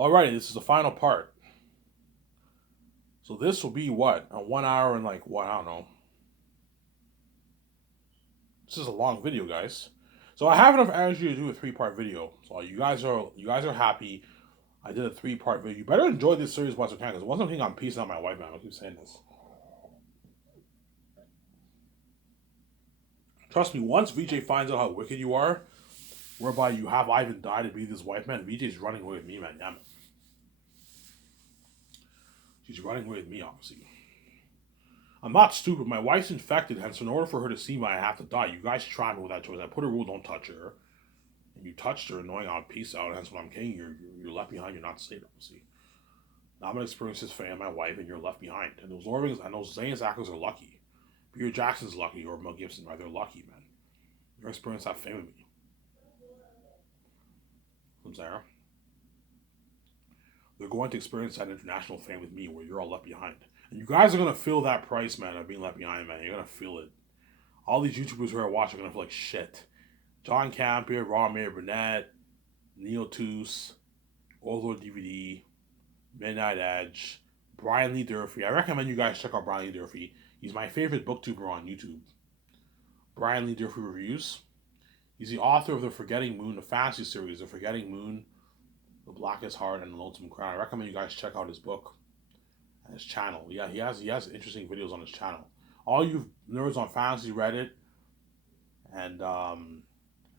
Alrighty, this is the final part. So this will be what? A 1 hour and like what? I don't know. This is a long video, guys. So I have enough energy to do a three-part video. So you guys are happy. I did a three-part video. You better enjoy this series once you can, because once I'm thinking I'm piecing out my wife, man. I keep saying this. Trust me, once VJ finds out how wicked you are, whereby you have Ivan die to be this wife, man, VJ's running away with me, man. Damn it. She's running away with me, obviously. I'm not stupid. My wife's infected, hence in order for her to see me, I have to die. You guys try me with that choice. I put a rule, don't touch her. And you touched her, knowing I'll peace out, hence when I'm kidding, you're left behind, you're not safe, obviously. Now I'm gonna experience this for my wife, and you're left behind. And those Lord and those Zane's actors are lucky. Peter Jackson's lucky, or Mel Gibson, right? They're lucky, man. You're gonna experience that fame with me. From Sarah. They're going to experience that international fame with me where you're all left behind. And you guys are gonna feel that price, man, of being left behind, man. You're gonna feel it. All these YouTubers who are watching are gonna feel like shit. John Campion, Raw Mayor Burnett, Neil Toos, Overlord DVD, Midnight Edge, Brian Lee Durfee. I recommend you guys check out Brian Lee Durfee. He's my favorite booktuber on YouTube. Brian Lee Durfee Reviews. He's the author of The Forgetting Moon, the fantasy series, The Forgetting Moon, The Blackest Heart, and The Lonesome Crown. I recommend you guys check out his book and his channel. Yeah, he has interesting videos on his channel. All you nerds on fantasy Reddit and Lord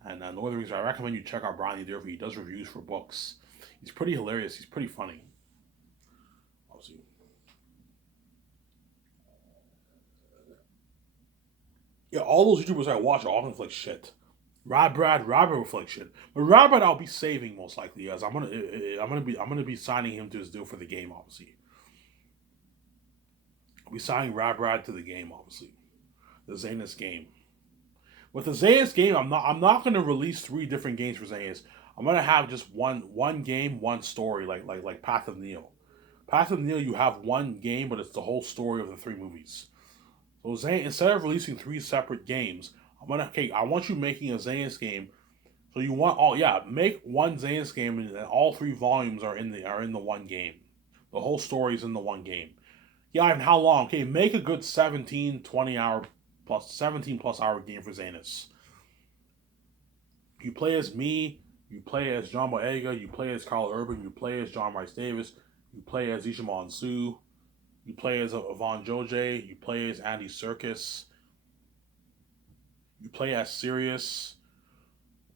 of the Rings, I recommend you check out Brian Lee Durfee. He does reviews for books. He's pretty hilarious. He's pretty funny. Obviously. Yeah, all those YouTubers I watch are all gonna like shit. Rabbit will like shit. But Rabbit I'll be saving most likely, as I'm gonna be signing him to his deal for the game, obviously. I'll be signing Rabbit to the game, obviously. The Zanus game. With the Zanus game, I'm not gonna release three different games for Zanus. I'm gonna have just one game, one story, like Path of Neo. Path of Neo, you have one game, but it's the whole story of the three movies. So Zane, instead of releasing three separate games, I want you making a Zanus game. So you want make one Zanus game, and all three volumes are in the one game. The whole story is in the one game. Yeah, and how long? Okay, make a good 17, 20 hour plus 17 plus hour game for Zanus. You play as me, you play as John Boyega, you play as Carl Urban, you play as John Rice Davis, you play as Ishaman Su, you play as Yvonne Joje, you play as Andy Serkis, you play as Sirius,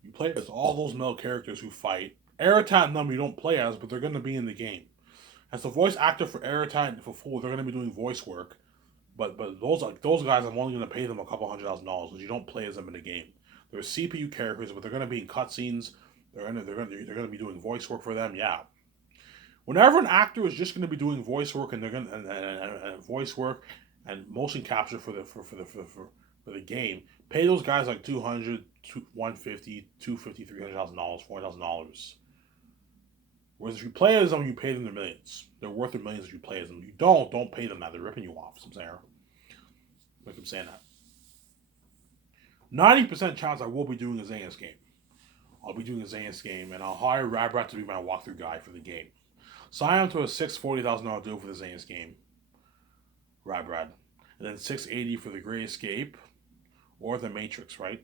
you play as all those male characters who fight. Eratat and them you don't play as, but they're going to be in the game. As the voice actor for Eratat and for Fool, they're going to be doing voice work. But those guys, I'm only going to pay them a couple $100,000 because you don't play as them in the game. They're CPU characters, but they're going to be in cutscenes. They're going to be doing voice work for them. Yeah. Whenever an actor is just going to be doing voice work and they're going and voice work and motion capture for the game, pay those guys like $200, $150, $250, $300,000, $400,000. Whereas if you play as them, you pay them their millions. They're worth their millions if you play as them. You don't pay them that. They're ripping you off. So I'm saying, like I'm saying that. 90% chance I will be doing a Zanus game. I'll be doing a Zanus game, and I'll hire Rabrat to be my walkthrough guy for the game. Sign on to a $640,000 deal for the Zanus game, Rabrat, and then $680 for the Great Escape or the Matrix, right?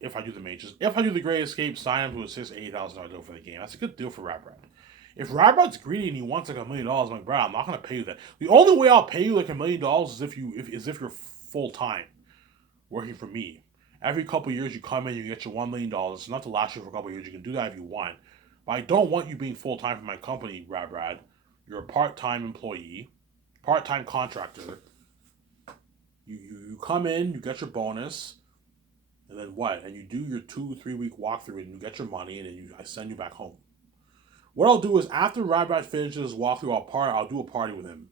If I do the Matrix, if I do the Great Escape, sign on to a $680,000 deal for the game. That's a good deal for Rabrat. If Rabrat's greedy and he wants like $1 million, I'm like, bro, I'm not gonna pay you that. The only way I'll pay you like $1 million is if you're full time working for me. Every couple of years you come in, you get your $1 million. It's not to last you for a couple of years. You can do that if you want. But I don't want you being full time for my company, Brad. You're a part time employee, part time contractor. You come in, you get your bonus, and then what? And you do your 2-3 week walkthrough, and you get your money, and then I send you back home. What I'll do is after Rabbit finishes his walkthrough, I'll do a party with him.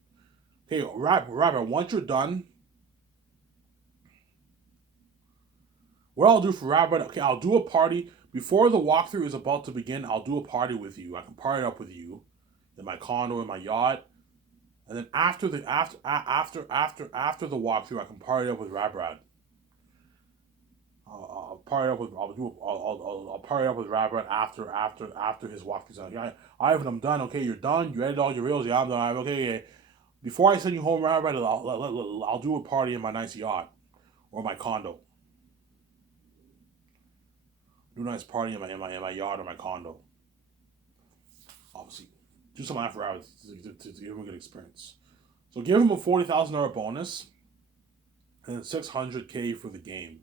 Okay, Rabbit, once you're done, what I'll do for Rabbit, okay, I'll do a party before the walkthrough is about to begin. I'll do a party with you. I can party up with you in my condo, in my yacht, and then after the walkthrough, I can party up with Rabbit. I'll pair it up with I'll pair it up with Rabbit after his walkthroughs. Yeah, Ivan, I'm done. Okay, you're done. You edited all your reels. Yeah, I'm done. Okay, yeah. Before I send you home, Rabbit, I'll do a party in my nice yacht or my condo. Do a nice party in my yacht or my condo. Obviously, do something after hours to give him a good experience. So give him a $40,000 bonus and 600K for the game.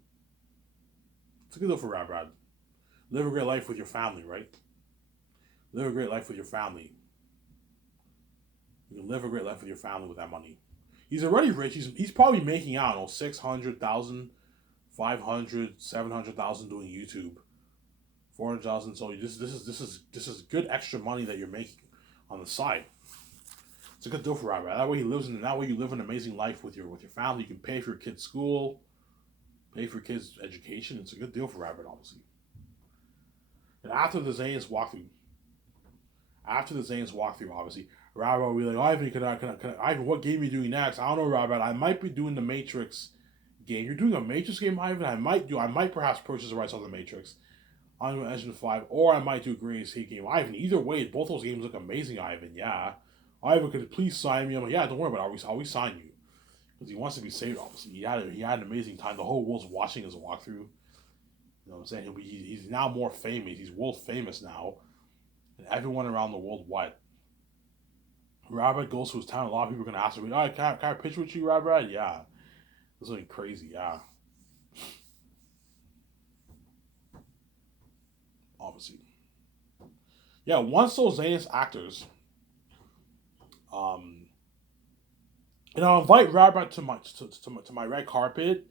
It's a good deal for Rad. Live a great life with your family, right? Live a great life with your family. You can live a great life with your family with that money. He's already rich. He's probably making out, 600,000, 500, 700,000 doing YouTube, 400,000. So this is good extra money that you're making on the side. It's a good deal for Robert. That way he lives in. That way you live an amazing life with your family. You can pay for your kids' school, pay for your kids' education. It's a good deal for Robert, obviously. And after the Zane's walkthrough, obviously, Robert will be like, Ivan, Ivan, what game are you doing next? I don't know, Robert. I might be doing the Matrix game. You're doing a Matrix game, Ivan? I might perhaps purchase the rights of the Matrix on Engine 5, or I might do a Green Escape game. Ivan, either way, both those games look amazing, Ivan. Yeah. Ivan, could you please sign me? I'm like, yeah, don't worry about it. I'll sign you. Because he wants to be saved, obviously. He had an amazing time. The whole world's watching his walkthrough. You know what I'm saying? He's now more famous. He's world famous now. And everyone around the world, what? Robert goes to his town. A lot of people are going to ask him, oh, can I picture with you, Robert? Yeah. This is like crazy, yeah. Obviously. Yeah, once those Zanus actors, um, and I'll invite Robert to my red carpet.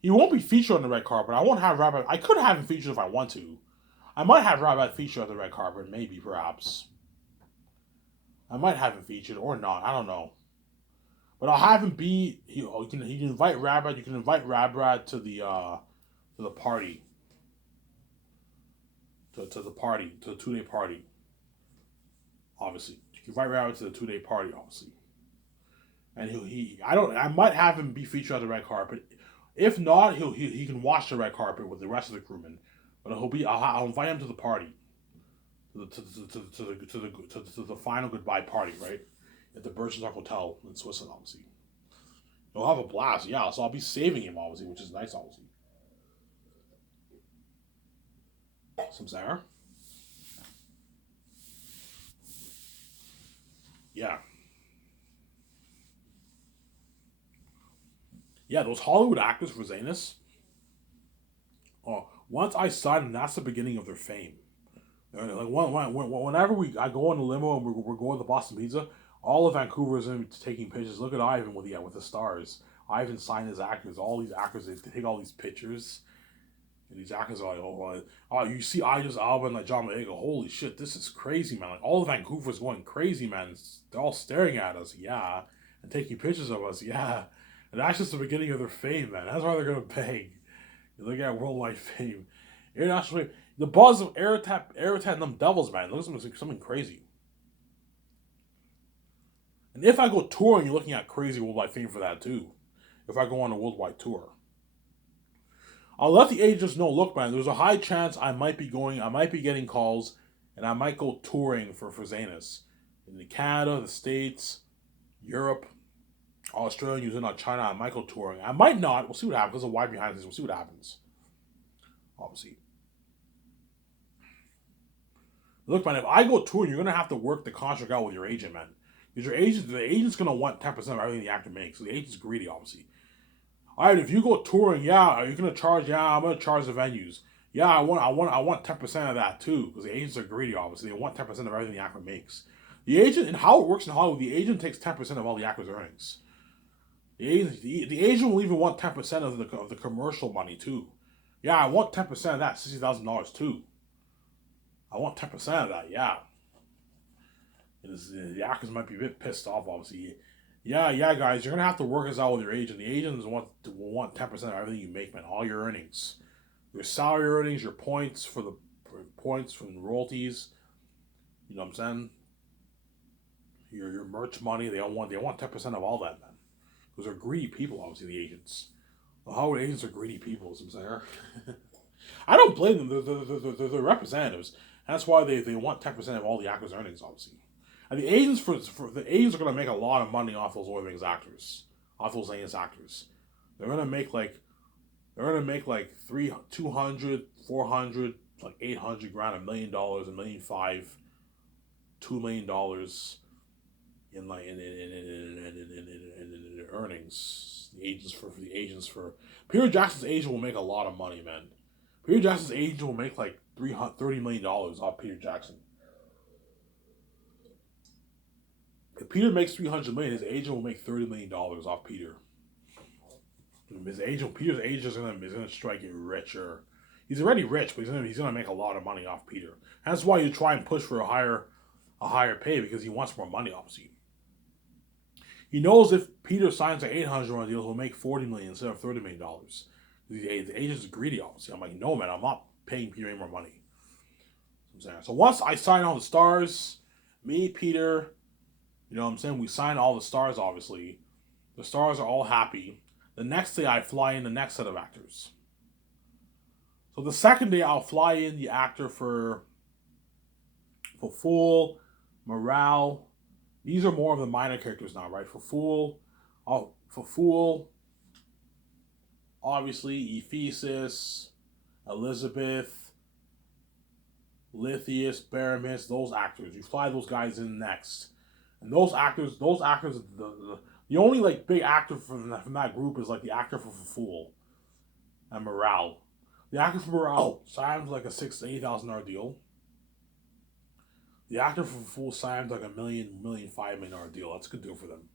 He won't be featured on the red carpet. I won't have Robert. I could have him featured if I want to. I might have Robert featured on the red carpet, maybe, perhaps. I might have him featured or not. I don't know. But I'll have him be. He can invite Robert. You can invite Robert to the party. To the party, to the 2 day party. Obviously, you can invite Robert to the 2 day party. Obviously, and I might have him be featured on the red carpet. If not, he can watch the red carpet with the rest of the crewmen. But I'll invite him to the party, to the final goodbye party, right? At the Birchenstark Hotel in Switzerland, obviously. He'll have a blast, yeah. So I'll be saving him, obviously, which is nice, obviously. Some Sarah. Yeah. Yeah, those Hollywood actors for Zanus. Oh, once I sign them, that's the beginning of their fame. Like whenever I go on the limo and we're going to Boston Pizza, all of Vancouver's in taking pictures. Look at Ivan with the stars. Ivan signed his actors. All these actors they take all these pictures, and these actors are like, oh, you see Idris Alba and like John Boyega. Holy shit, this is crazy, man! Like all of Vancouver's going crazy, man. They're all staring at us, yeah, and taking pictures of us, yeah. And that's just the beginning of their fame, man. That's why they're gonna beg. You look at worldwide fame, international fame. The buzz of Aerotap and them devils, man. Looks like something crazy. And if I go touring, you're looking at crazy worldwide fame for that too. If I go on a worldwide tour, I'll let the agents know. Look, man, there's a high chance I might be getting calls, and I might go touring for Zanus in Canada, the States, Europe, Australia, New Zealand, China. I might go touring. I might not. We'll see what happens. There's a why behind this. We'll see what happens. Obviously. Look, man, if I go touring, you're gonna have to work the contract out with your agent, man. Because the agent's gonna want 10% of everything the actor makes. So the agent's greedy, obviously. Alright, if you go touring, yeah, are you gonna charge? Yeah, I'm gonna charge the venues. Yeah, I want 10% of that too, because the agents are greedy, obviously. They want 10% of everything the actor makes. The agent, and how it works in Hollywood, the agent takes 10% of all the actor's earnings. The agent will even want 10% of the commercial money too. Yeah, I want 10% of that, $60,000 too. I want 10% of that, yeah. The actors might be a bit pissed off, obviously. Yeah, guys, you're gonna have to work this out with your agent. The agents will want 10% of everything you make, man. All your earnings, your salary earnings, your points points from the royalties. You know what I'm saying? Your merch money. They want 10% of all that, man. Because they're greedy people, obviously. The agents, the Hollywood agents are greedy people. Some say. I don't blame them. They're representatives. That's why they want 10% of all the actors' earnings, obviously. And the agents for the agents are gonna make a lot of money off those Lord of the Rings actors, off those Aliens actors. They're gonna make like they're gonna make like 200, 400, like 800 grand, $1 million, $1.5 million, $2 million in like in earnings. The agents for Peter Jackson's agent will make a lot of money, man. Peter Jackson's agent will make like $30 million off Peter Jackson. If Peter makes $300 million, his agent will make $30 million off Peter. Peter's agent is gonna strike it richer. He's already rich, but he's gonna make a lot of money off Peter. That's why you try and push for a higher pay because he wants more money, obviously. He knows if Peter signs an $800 deal, he'll make $40 million instead of $30 million. The agent's greedy, obviously. I'm like, no, man, I'm not paying Peter any more money. So once I sign all the stars, me, Peter, you know what I'm saying? We sign all the stars, obviously. The stars are all happy. The next day, I fly in the next set of actors. So the second day, I'll fly in the actor for Fool, Morale. These are more of the minor characters now, right? For Fool, obviously, Ephesus, Elizabeth, Lithius, Baramis, those actors. You fly those guys in next. And those actors, the only like big actor from that group is like the actor for Fool and Morale. The actor for Morale signs like a $6,000 to $8,000 deal. The actor for Fool signs like $1.5 million deal. That's a good deal for them.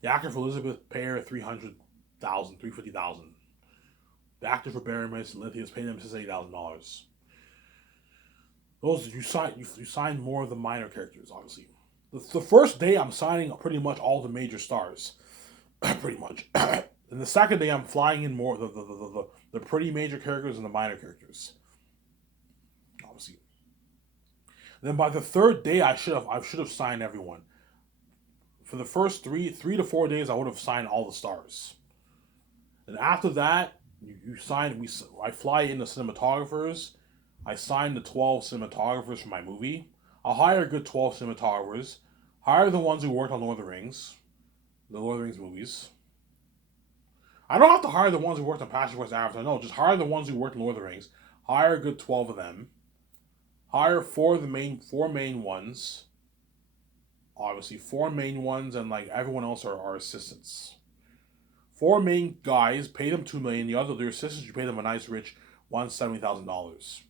The actor for Elizabeth pay her $300,000, $350,000. The actor for Baramis and Lithius pay them $80,000. Those you sign more of the minor characters, obviously. The first day I'm signing pretty much all the major stars, pretty much. And the second day I'm flying in more the pretty major characters and the minor characters, obviously. Then by the third day I should have signed everyone. For the first three to 4 days I would have signed all the stars. And after that I fly in the cinematographers. I sign the 12 cinematographers for my movie. I'll hire a good 12 cinematographers. Hire the ones who worked on Lord of the Rings movies. I don't have to hire the ones who worked on Passion Quest Avatar. No, just hire the ones who worked on Lord of the Rings. Hire a good 12 of them. Hire four main ones. Obviously, 4 main ones, and like everyone else are assistants. 4 main guys, pay them $2 million. Their assistants, you pay them a nice rich $170,000.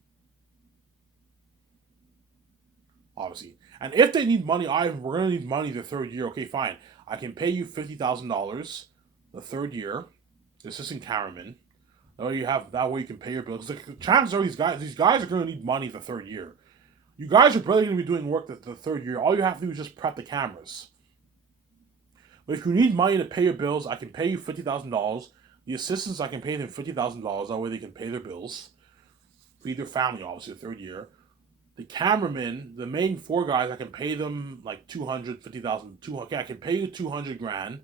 Obviously. And if they need money, we're gonna need money the third year. Okay, fine. I can pay you $50,000 the third year. The assistant cameraman. That way you can pay your bills. The chances are these guys are gonna need money the third year. You guys are barely gonna be doing work the third year. All you have to do is just prep the cameras. But if you need money to pay your bills, I can pay you $50,000. The assistants, I can pay them $50,000. That way they can pay their bills, feed their family, obviously, the third year. The cameramen, the main 4 guys, I can pay them like $250,000. Okay, I can pay you $200,000.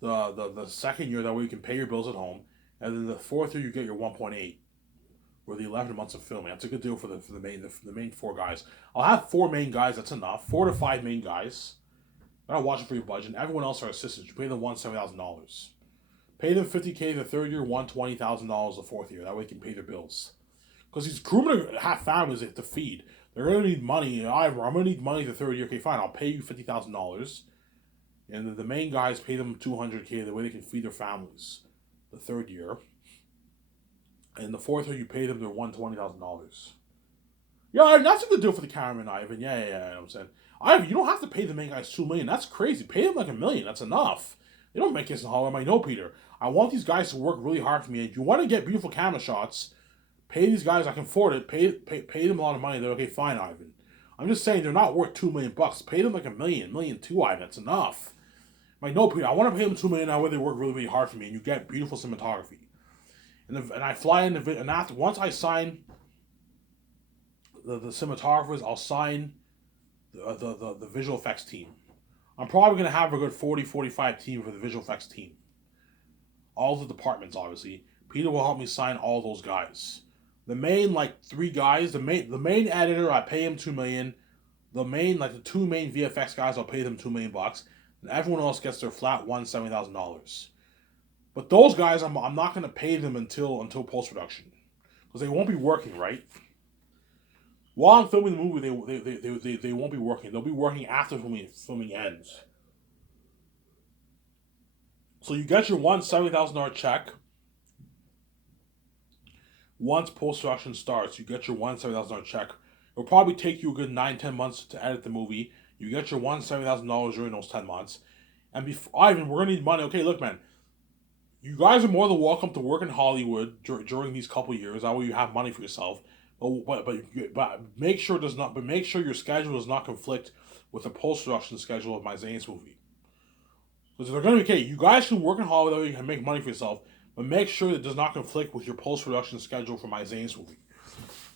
The second year, that way you can pay your bills at home, and then the fourth year you get your 1.8, or the 11 months of filming. That's a good deal for the main 4 guys. I'll have 4 main guys. That's enough. 4 to 5 main guys. I gotta watch it for your budget. And everyone else are assistants. You pay them $170,000. Pay them $50,000 the third year, $120,000 the fourth year. That way you can pay their bills. Because these crewmen have families to feed. They're going to need money. I'm going to need money the third year. Okay, fine. I'll pay you $50,000. And the main guys pay them $200,000 the way they can feed their families the third year. And the fourth year, you pay them their $120,000. Yeah, that's a good deal for the cameraman, Ivan. Yeah, you know what I'm saying. Ivan, you don't have to pay the main guys $2 million. That's crazy. Pay them like $1 million. That's enough. They don't make this in Hollywood. I'm like, no, Peter. I want these guys to work really hard for me. If you want to get beautiful camera shots, pay these guys. I can afford it. Pay them a lot of money. They're okay, fine, Ivan. I'm just saying they're not worth $2 million. Pay them like $1 million, $1.2 million, Ivan. That's enough. I'm like, no, Peter. I want to pay them $2 million. That way they work really, really hard for me, and you get beautiful cinematography. And I fly in and once I sign the cinematographers, I'll sign the visual effects team. I'm probably going to have a good 40, 45 team for the visual effects team. All the departments, obviously. Peter will help me sign all those guys. The main like 3 guys, the main editor, I pay him $2 million. The main the 2 main VFX guys, I'll pay them $2 million, and everyone else gets their flat $170,000. But those guys, I'm not gonna pay them until post production, because they won't be working, right? While I'm filming the movie, they won't be working. They'll be working after filming ends. So you get your $170,000 check. Once post production starts, you get your $170,000 check. It'll probably take you a good 9-10 months to edit the movie. You get your $170,000 during those 10 months. And before Ivan, we're gonna need money. Okay, look, man. You guys are more than welcome to work in Hollywood during these couple years. That way you have money for yourself. But make sure your schedule does not conflict with the post production schedule of my Zane's movie. Because they're going to be okay. You guys can work in Hollywood, you can make money for yourself, but make sure it does not conflict with your post production schedule for my Zane's movie.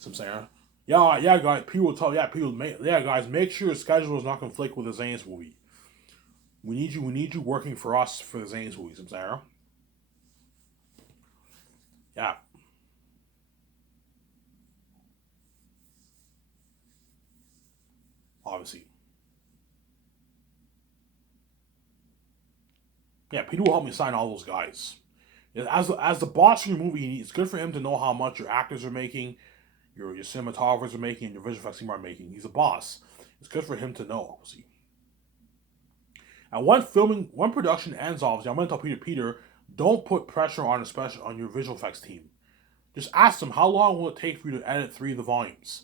So I'm saying, yeah, guys. Guys, make sure your schedule does not conflict with the Zane's movie. We need you working for us for the Zane's movie. So I'm saying, yeah. Obviously. Yeah, Peter will help me sign all those guys. As the boss of your movie, it's good for him to know how much your actors are making, your cinematographers are making, and your visual effects team are making. He's a boss. It's good for him to know, obviously. And when production ends, obviously, I'm going to tell Peter, don't put pressure on your visual effects team. Just ask them, how long will it take for you to edit 3 of the volumes?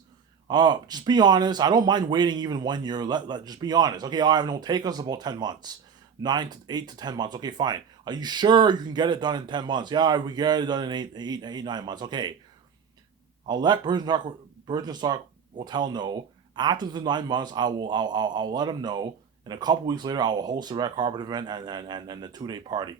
Just be honest. I don't mind waiting even 1 year. Just be honest. Okay, it'll take us about 10 months. 8 to 10 months. Okay, fine. Are you sure you can get it done in 10 months? Yeah, we get it done in 9 months. Okay. I'll let Byrgenstock Hotel know. After the 9 months, I'll let them know. And a couple weeks later, I will host a red carpet event and the 2-day party.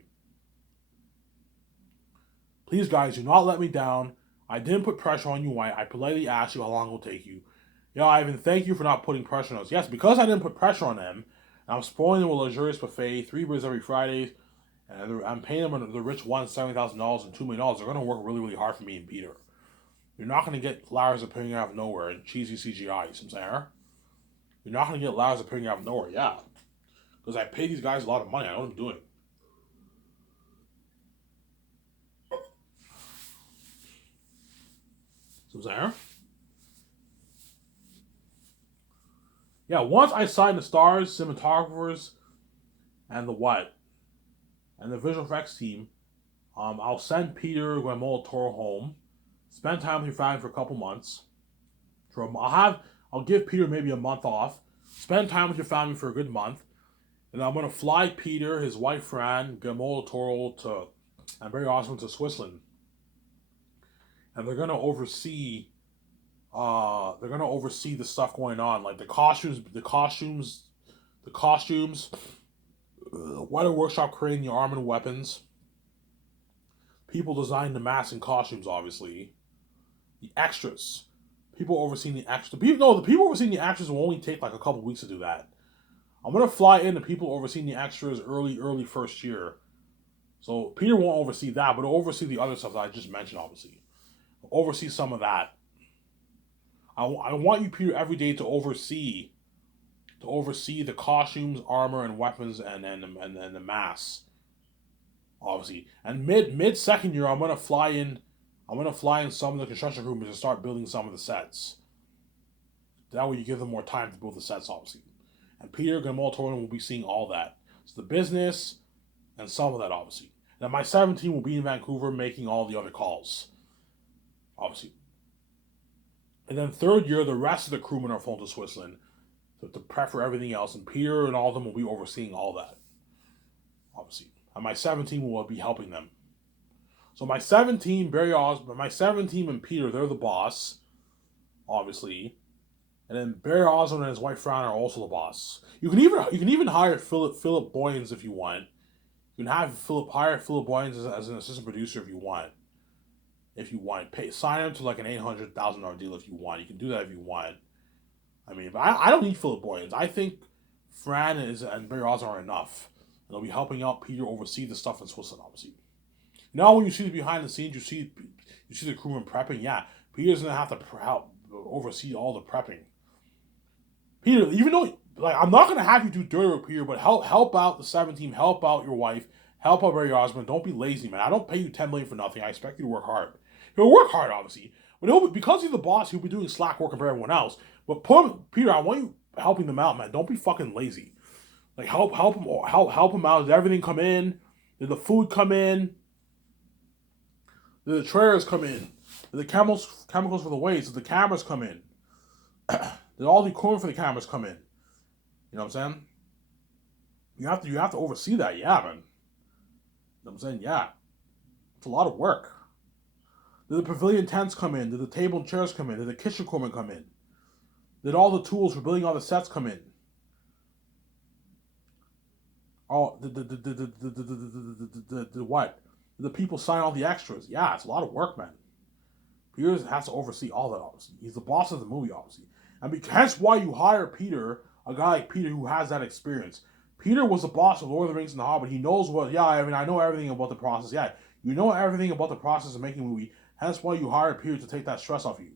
Please, guys, do not let me down. I didn't put pressure on you. I politely asked you how long it will take you. Yeah, Ivan, thank you for not putting pressure on us. Yes, because I didn't put pressure on them, and I'm spoiling them with a luxurious buffet, 3 beers every Friday, and I'm paying them the rich $170,000 and $2 million. They're going to work really, really hard for me and Peter. You're not going to get flowers appearing out of nowhere and cheesy CGI, you know what I'm saying? You're not going to get flowers appearing out of nowhere, yeah. Because I pay these guys a lot of money. I know what I'm doing. So, there. Yeah, once I sign the stars, cinematographers, and the visual effects team, I'll send Peter Guillermo del Toro home, spend time with your family for a couple months. I'll give Peter maybe a month off, spend time with your family for a good month, and I'm gonna fly Peter, his wife Fran, Guillermo del Toro and Barry Osborne to Switzerland, and they're gonna oversee the stuff going on, like the costumes, Weather Workshop creating the arm and weapons, people designing the masks and costumes, obviously, the extras, people overseeing the extras. The people overseeing the extras will only take like a couple weeks to do that. I'm gonna fly in the people overseeing the extras early first year. So Peter won't oversee that, but he'll oversee the other stuff that I just mentioned, obviously. He'll oversee some of that. I want you, Peter, every day to oversee the costumes, armor, and weapons, and the masks, obviously. And mid second year, I'm gonna fly in some of the construction crew to start building some of the sets. That way, you give them more time to build the sets, obviously. And Peter Guillermo del Toro will be seeing all that. So the business and some of that, obviously. And my 17 will be in Vancouver making all the other calls, obviously. And then third year, the rest of the crewmen are flown to Switzerland to prep for everything else, and Peter and all of them will be overseeing all that, obviously. And my 17 will be helping them. So my 17, my 17 and Peter, they're the boss, obviously. And then Barry Osborne and his wife Fran are also the boss. You can even hire Philip Boyens if you want. You can hire Philip Boyens as an assistant producer if you want. Sign him to like an $800,000 deal if you want. You can do that if you want. I mean, but I don't need Philip Boyens. I think Fran and Barry Osborne are enough. And they'll be helping out Peter oversee the stuff in Switzerland, obviously. Now, when you see the behind the scenes, you see the crewman prepping. Yeah, Peter's gonna have to help oversee all the prepping. Peter, even though like I'm not gonna have you do dirty work, Peter, but help out the 7 team, help out your wife, help out Barry Osborne. Don't be lazy, man. I don't pay you $10 million for nothing. I expect you to work hard. He'll work hard, obviously, but because he's the boss, he'll be doing slack work compared to everyone else. But Peter, I want you helping them out, man. Don't be fucking lazy. Like help him out. Did everything come in? Did the food come in? Did the trailers come in? Did the chemicals for the waste? Did the cameras come in? Did all the equipment for the cameras come in? You know what I'm saying? You have to oversee that, yeah, man. You know what I'm saying? Yeah. It's a lot of work. Did the pavilion tents come in? Did the table and chairs come in? Did the kitchen equipment come in? Did all the tools for building all the sets come in? Oh, the what? Did the people sign all the extras? Yeah, it's a lot of work, man. Peter has to oversee all that, obviously. He's the boss of the movie, obviously. And that's why you hire Peter, a guy like Peter who has that experience. Peter was the boss of Lord of the Rings and the Hobbit. He knows I know everything about the process. Yeah, you know everything about the process of making a movie. Hence why you hire Peter to take that stress off you.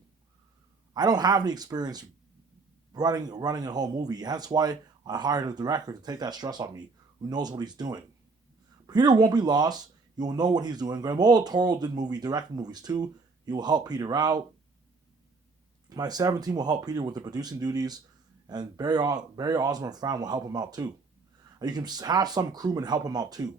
I don't have any experience running a whole movie. Hence why I hired a director to take that stress off me, who knows what he's doing. Peter won't be lost. He will know what he's doing. Guillermo del Toro directed movies too. He will help Peter out. My 7 team will help Peter with the producing duties, and Barry Osborne Fran will help him out too. And you can have some crewmen help him out too.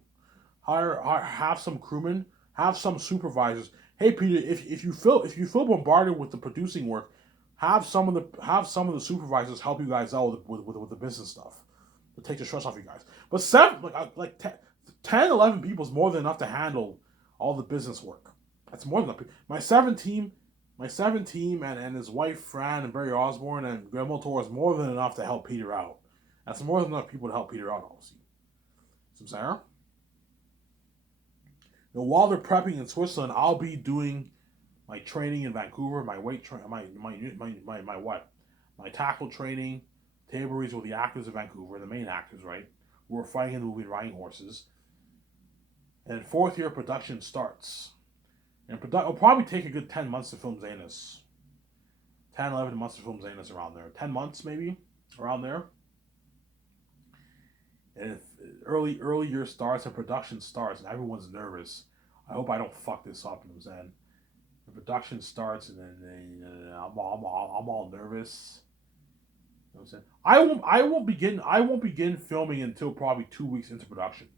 Have some crewmen, have some supervisors. Hey Peter, if you feel bombarded with the producing work, have some of the supervisors help you guys out with the business stuff to take the stress off you guys. But 10, 11 people is more than enough to handle all the business work. That's more than enough. My 7 team and his wife Fran and Barry Osborne and Guillermo del Toro is more than enough to help Peter out. That's more than enough people to help Peter out, obviously. See what I'm saying? Now, while they're prepping in Switzerland, I'll be doing my training in Vancouver, my weight training, my tackle training, table reads with the actors of Vancouver, the main actors, right? Who are fighting in the movie riding horses. And 4th year production starts. And it'll probably take a good 10 months to film Zanus. 10, 11 months to film Zanus around there. 10 months maybe, around there. And if early year starts and production starts and everyone's nervous, I hope I don't fuck this up, you know what I'm saying? The production starts and then I'm all nervous. You know what I'm saying? I won't begin filming until probably 2 weeks into production.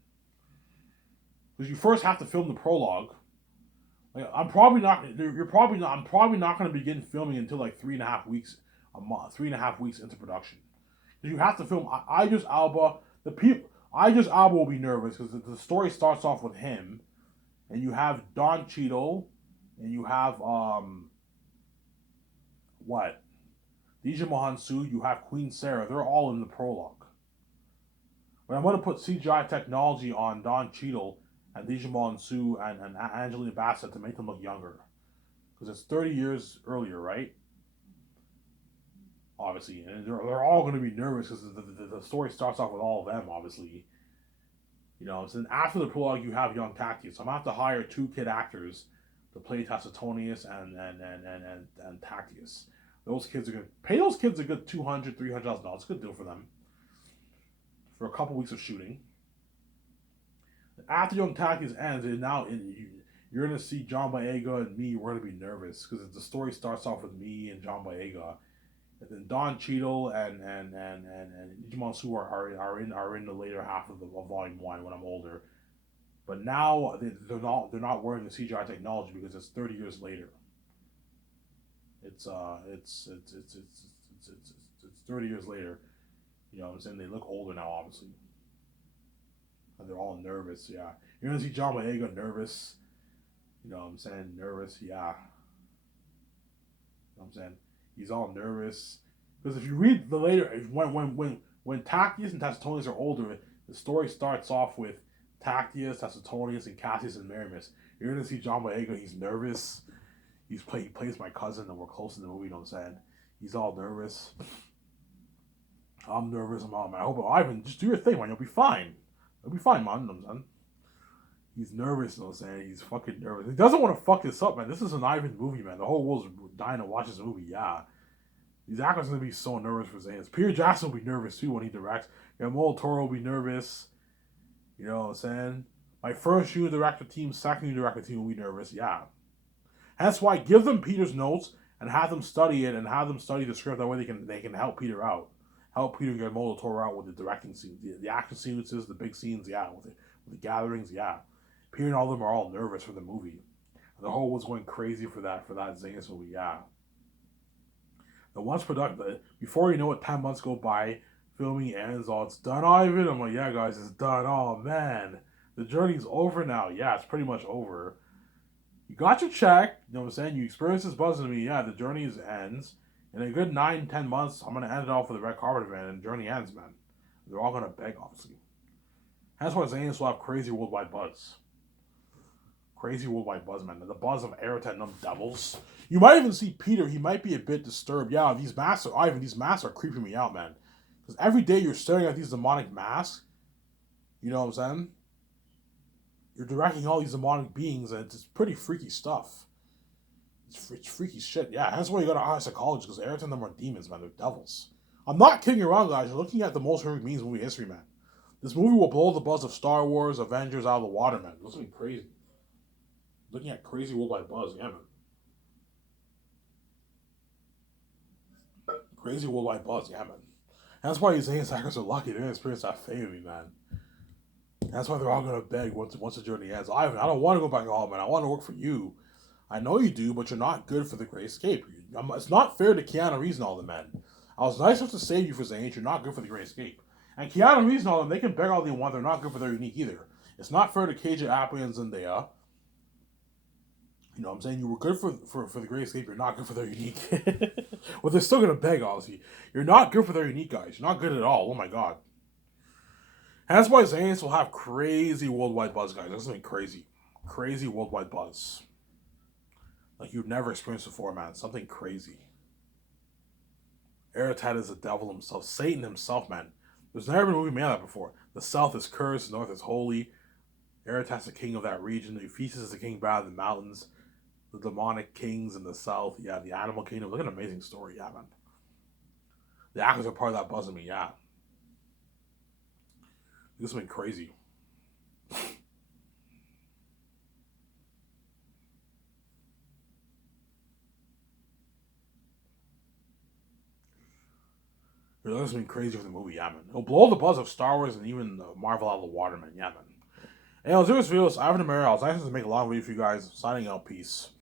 Because you first have to film the prologue. Like, I'm probably not going to begin filming until like 3.5 weeks a month, 3.5 weeks into production. Because you have to film Idris Elba. Idris Elba will be nervous because the story starts off with him, and you have Don Cheadle, and you have Djimon Hounsou, you have Queen Sarah. They're all in the prologue. But I'm going to put CGI technology on Don Cheadle and Djimon Hounsou and Angelina Bassett to make them look younger. Because it's 30 years earlier, right? Obviously. And they're all going to be nervous because the story starts off with all of them, obviously. You know, so then after the prologue, you have young Tactius. So I'm going to have to hire 2 kid actors to play Tacitonius and Tactius. Those kids are going to pay those kids a good $200,000, $300,000. It's a good deal for them. For a couple weeks of shooting. After Young Tactius ends, you're going to see John Boyega and me. We're going to be nervous because the story starts off with me and John Boyega, and then Don Cheadle and Djimon Hounsou are in the later half of Volume 1 when I'm older. But now they're not wearing the CGI technology because it's 30 years later. It's 30 years later. You know what I'm saying? They look older now, obviously. And they're all nervous, yeah. You're going to see John Boyega nervous. You know what I'm saying? Nervous, yeah. You know what I'm saying? He's all nervous. Because if you read the later, when Tactius and Tacitonius are older, the story starts off with Tactius, Tacitonius, and Cassius and Merimus. You're going to see John Boyega, he's nervous. He plays my cousin, and we're close in the movie, you know what I'm saying? He's all nervous. I'm nervous. I hope Ivan, just do your thing, man. You'll be fine. It'll be fine, man. You know He's nervous, you know what I'm saying? He's fucking nervous. He doesn't want to fuck this up, man. This is an Ivan movie, man. The whole world's dying to watch this movie, yeah. These actors are going to be so nervous for Zayas. Peter Jackson will be nervous, too, when he directs. Guillermo Toro will be nervous. You know what I'm saying? My first junior director team, second junior director team will be nervous, yeah. That's why give them Peter's notes and have them study it and have them study the script. That way they can help Peter out. Help Peter get Guillermo Toro out with the directing scenes. The action sequences, the big scenes, yeah. With the gatherings, yeah. Peter and all of them are all nervous for the movie. The whole was going crazy for that Zangief movie, yeah. The once production, before you know it, 10 months go by, filming ends, all it's done, Ivan. I'm like, yeah, guys, it's done. Oh man, the journey's over now. Yeah, it's pretty much over. You got your check. You know what I'm saying? You experienced this buzz in me. Yeah, the journey ends. In a good 9-10 months, I'm gonna end it off with a red carpet event, and the journey ends, man. They're all gonna beg, obviously. That's why Zangief will have crazy worldwide buzz. Crazy worldwide buzz, man. The buzz of Erutan and them devils. You might even see Peter. He might be a bit disturbed. Yeah, these masks are Ivan. These masks are creeping me out, man. Because every day you're staring at these demonic masks. You know what I'm saying? You're directing all these demonic beings, and it's pretty freaky stuff. It's freaky shit. Yeah, that's why you gotta hire psychologists, because Erutan and them are demons, man. They're devils. I'm not kidding around, guys. You're looking at the most horrific beings in movie history, man. This movie will blow the buzz of Star Wars, Avengers out of the water, man. It's gonna be crazy. Looking at crazy worldwide buzz, yeah, man. Crazy worldwide buzz, yeah, man. That's why these Zangief actors are lucky. They're gonna experience that fame, man. That's why they're all gonna beg once the journey ends. Ivan, I don't want to go back home, man. I want to work for you. I know you do, but you're not good for the Great Escape. It's not fair to Keanu Reeves and all the men. I was nice enough to save you for Zangief. You're not good for the Great Escape. And Keanu Reeves and all them, they can beg all they want. They're not good for their unique either. It's not fair to KJ Apa and Zendaya. You know what I'm saying? You were good for the Great Escape. You're not good for their unique. Well, they're still going to beg, obviously. You're not good for their unique, guys. You're not good at all. Oh, my God. And that's why Zangief will have crazy worldwide buzz, guys. That's something crazy. Crazy worldwide buzz. Like you've never experienced before, man. Something crazy. Erutan is the devil himself. Satan himself, man. There's never been a movie made like that before. The south is cursed. The north is holy. Erutan's the king of that region. Ephesus is the king of the mountains. The demonic kings in the south. Yeah, the animal kingdom. Look at an amazing story. Yeah, man. The actors are part of that buzzing me. Yeah. This has been crazy. This has been crazy for the movie. Yeah, man. It'll blow the buzz of Star Wars and even Marvel out of the water, man. Yeah, man. Anyways, this videos. Ivan Amir. I was nice to make a long video for you guys. Signing out. Peace.